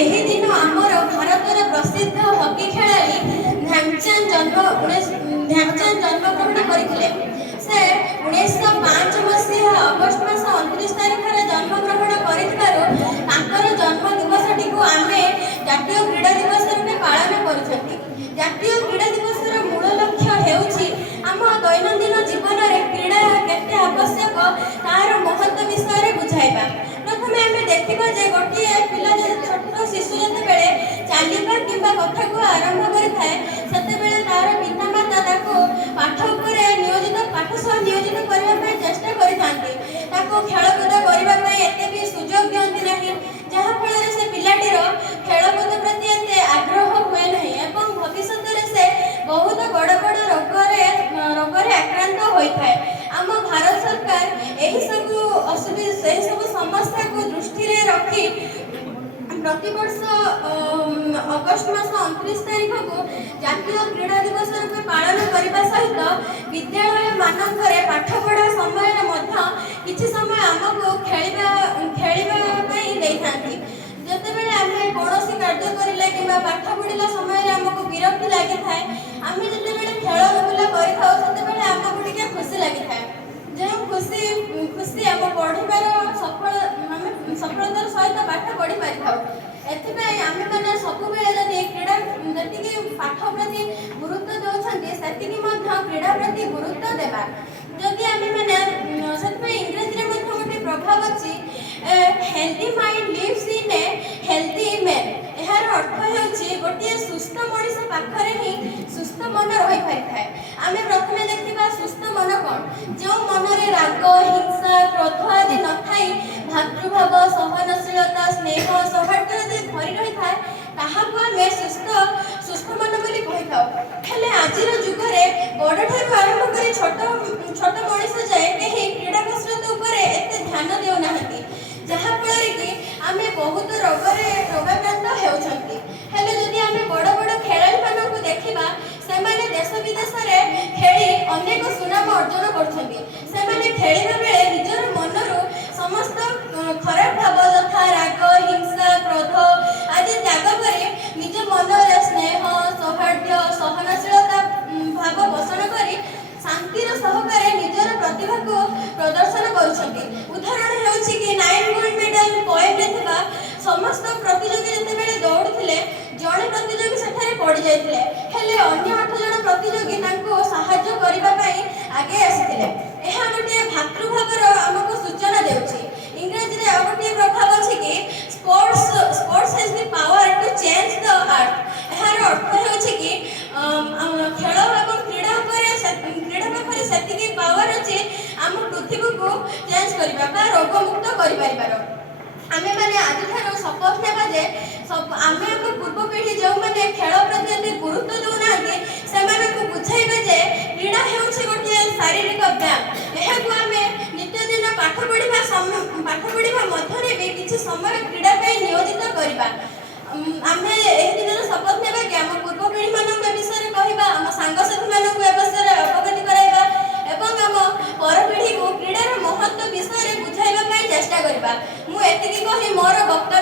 ଏହି ଦିନ ଆମର ଭାରତର ପ୍ରସିଦ୍ଧ ହକି ଖେଳାଳି ଧ୍ୟାନଚାନ୍ଦ ଜନ୍ମଗ୍ରହଣ କରିଥିଲେ। ସେ 1905 ମସିହା ଅଗଷ୍ଟ ମାସ 29 ତାରିଖରେ ଜନ୍ମଗ୍ରହଣ କରିଥିବାରୁ ତାଙ୍କର ଜନ୍ମ ଦିବସଟିକୁ ଆମେ ଜାତୀୟ କ୍ରୀଡ଼ା ଦିବସ ରୂପେ ପାଳନ କରୁଛନ୍ତି। ଜାତୀୟ କ୍ରୀଡ଼ା ଦିବସର ମୂଳ ଲକ୍ଷ୍ୟ ହେଉଛି ଆମ ଦୈନନ୍ଦିନ ଜୀବନରେ କ୍ରୀଡ଼ା କେତେ ଆବଶ୍ୟକ ତାହାର ମହତ୍ତ୍ୱ ବିଷୟରେ ବୁଝାଇବା। ପ୍ରଥମେ ଆମେ ଦେଖିବା ଯେ ଗୋଟିଏ ପିଲା ଛୋଟ ଶିଶୁ ଯେତେବେଳେ ଚାଲିବା କିମ୍ବା କଥାକୁ ଆରମ୍ଭ କରିଥାଏ ସେତେବେଳେ ତାର ପିତାମାତା ତାକୁ ପାଠ ସହ ନିୟୋଜିତ କରିବା ପାଇଁ ଚେଷ୍ଟା କରିଥାନ୍ତି। ତାକୁ ଖେଳକୁଦ କରିବା ପାଇଁ ଏତେ ବି ସୁଯୋଗ ଦିଅନ୍ତି ନାହିଁ, ଯାହାଫଳରେ ସେ ପିଲାଟିର ଖେଳକୁଦ ପ୍ରତି ଏତେ ଆଗ୍ରହ ହୁଏ ନାହିଁ ଏବଂ ଭବିଷ୍ୟତରେ ସେ ବହୁତ ବଡ଼ ବଡ଼ ରୋଗରେ ଆକ୍ରାନ୍ତ ହୋଇଥାଏ। ଆମ ଭାରତ ସରକାର ଏହିସବୁ ସମସ୍ୟାକୁ ଦୃଷ୍ଟିରେ ରଖି ପ୍ରତିବର୍ଷ ଅଗଷ୍ଟ ମାସ 29 ତାରିଖକୁ ଜାତୀୟ କ୍ରୀଡ଼ା ଦିବସ ରୂପେ ପାଳନ କରିବା ସହିତ ବିଦ୍ୟାଳୟ ମାନଙ୍କରେ ପାଠପଢ଼ା ସମୟରେ ମଧ୍ୟ କିଛି ସମୟ ଆମକୁ ଖେଳିବା ପାଇଁ ଦେଇଥାନ୍ତି। ଯେତେବେଳେ ଆମେ କୌଣସି କାର୍ଯ୍ୟ କରିଲେ କିମ୍ବା ପାଠ ପଢ଼ିଲା ସମୟରେ ଆମକୁ ବିରକ୍ତି ଲାଗିଥାଏ, ଆମେ ଯେତେବେଳେ ଖେଳ ବୁଲା କରିଥାଉ ସେତେବେଳେ ଆମକୁ ଟିକେ ଖୁସି ଲାଗିଥାଏ। ଯେଉଁ ଖୁସି ଆମ ପଢ଼ିବାର ସଫଳତାର ସହିତ ପାଠ ପଢ଼ି ପାରିଥାଉ। ଏଥିପାଇଁ ଆମେମାନେ ସବୁବେଳେ ଯଦି କ୍ରୀଡ଼ା ଯେତିକି ପାଠ ପ୍ରତି ଗୁରୁତ୍ୱ ଦେଉଛନ୍ତି ସେତିକି ମଧ୍ୟ କ୍ରୀଡ଼ା ପ୍ରତି ଗୁରୁତ୍ୱ ଦେବା। ଯଦି ଆମେମାନେ ସେଥିପାଇଁ ଇଂରାଜୀରେ ମଧ୍ୟ ଗୋଟେ ପ୍ରଭାବ ଅଛି, healthy mind leaves in a healthy main. ଏହାର ଅର୍ଥ ହେଉଛି ଗୋଟିଏ ସୁସ୍ଥ ମଣିଷ ପାଖରେ ହିଁ ସୁସ୍ଥ ମନ ରହିପାରିଥାଏ। ଆମେ ପ୍ରଥମେ ଦେଖିବା ସୁସ୍ଥ ମନ କ'ଣ? ଯେଉଁ ମନରେ ରାଗ, ହିଂସା, କ୍ରୋଧ ଆଦି ନଥାଇ ଭାତୃଭାବ, ସହନଶୀଳତା, ସ୍ନେହ, ସୌହାର୍ଦ୍ଦ୍ୟ ଆଦି ଭରି ରହିଥାଏ ତାହାକୁ ଆମେ ସୁସ୍ଥ ମନ ବୋଲି କହିଥାଉ। ହେଲେ ଆଜିର ଯୁଗରେ ବଡ଼ଠାରୁ ଆରମ୍ଭ କରି ଛୋଟ ମଣିଷ ଯାଏ କେହି କ୍ରୀଡ଼ା କସରତ ଉପରେ ଏତେ ଧ୍ୟାନ ଦେଉନାହାନ୍ତି, ଯାହାଫଳରେ କି ଆମେ ବହୁତ ରୋଗାକ୍ରାନ୍ତ ହେଉଛନ୍ତି। ହେଲେ ଯଦି ଆମେ ବଡ଼ ବଡ଼ ଖେଳାଳିମାନଙ୍କୁ ଦେଖିବା, ସେମାନେ ଦେଶ ବିଦେଶରେ ଖେଳି ଅନେକ ସୁନାମ ଅର୍ଜନ କରୁଛନ୍ତି। ସେମାନେ ଖେଳିବା ବେଳେ ନିଜର ମନରୁ ସମସ୍ତ ଖରାପ ଭାବ ଯଥା ରାଗ, ହିଂସା, କ୍ରୋଧ ଆଦି ତ୍ୟାଗ କରି ନିଜ ମନରେ ସ୍ନେହ, ସୌହାର୍ଦ୍ଦ୍ୟ, ସହନଶୀଳତା ଭାବ ପୋଷଣ କରି ଶାନ୍ତିର ସହକାରେ ନିଜର ପ୍ରତିଭାକୁ ପ୍ରଦର୍ଶନ କରୁଛନ୍ତି। ଉଦାହରଣ ହେଉଛି କି 9 ଗୋଲ୍ଡ ମେଡାଲ ପଏଣ୍ଟରେ ଥିବା ସମସ୍ତ ପ୍ରତିଯୋଗୀ ଯେତେବେଳେ ଦୌଡ଼ୁଥିଲେ ଜଣେ ପ୍ରତିଯୋଗୀ ସେଠାରେ ପଡ଼ିଯାଇଥିଲେ, ହେଲେ ଅନ୍ୟ 8 ଜଣ ପ୍ରତିଯୋଗୀ ତାଙ୍କୁ ସାହାଯ୍ୟ କରିବା ପାଇଁ ଆଗେଇ ଆସିଥିଲେ। ଏହା ଗୋଟିଏ ଭାତୃଭାବର ଆମକୁ ସୂଚନା ଦେଉଛି। ଇଂରାଜୀରେ ଆଉ ଗୋଟିଏ ପ୍ରଭାବ ଅଛି କି sports has the power to change the earth. ଏହାର ଅର୍ଥ ହେଉଛି କି ଖେଳ ଏବଂ କ୍ରୀଡ଼ା ପାଖରେ ସେତିକି ପାୱାର ଅଛି ଆମ ପୃଥିବୀକୁ ଚେଞ୍ଜ କରିବା ବା ରୋଗମୁକ୍ତ କରିପାରିବାର। ଆମେମାନେ ଆଜିଠାରୁ ଶପଥ ନେବା ଯେ ଆମେ ଆମ ପୂର୍ବ ପିଢ଼ି ଯେଉଁମାନେ ଖେଳ ପ୍ରତି ଏତେ ଗୁରୁତ୍ୱ ଦେଉନାହାନ୍ତି ସେମାନଙ୍କୁ ବୁଝାଇବା ଯେ କ୍ରୀଡ଼ା ହେଉଛି ଗୋଟିଏ ଶାରୀରିକ ବ୍ୟାୟାମ। ଏହାକୁ ଆମେ ନିତ୍ୟଦିନ ପାଠ ପଢ଼ିବା ମଧ୍ୟରେ ବି କିଛି ସମୟ କ୍ରୀଡ଼ା ପାଇଁ ନିୟୋଜିତ କରିବା। ଆମେ ଏହି ଦିନର ଶପଥ ନେବା କି ଆମ ପୂର୍ବ ପିଢ଼ିମାନଙ୍କ ବିଷୟରେ କହିବା, ଆମ ସାଙ୍ଗସାଥିମାନଙ୍କୁ ଏ ବିଷୟରେ ଅବଗତି କରାଇବା ଏବଂ ଆମ ପରପିଢ଼ିକୁ କ୍ରୀଡ଼ାର ମହତ୍ତ୍ୱ ବିଷୟରେ ବୁଝାଇବା ପାଇଁ ଚେଷ୍ଟା କରିବା। ମୁଁ ଏତିକି କହି ମୋର ବକ୍ତବ୍ୟ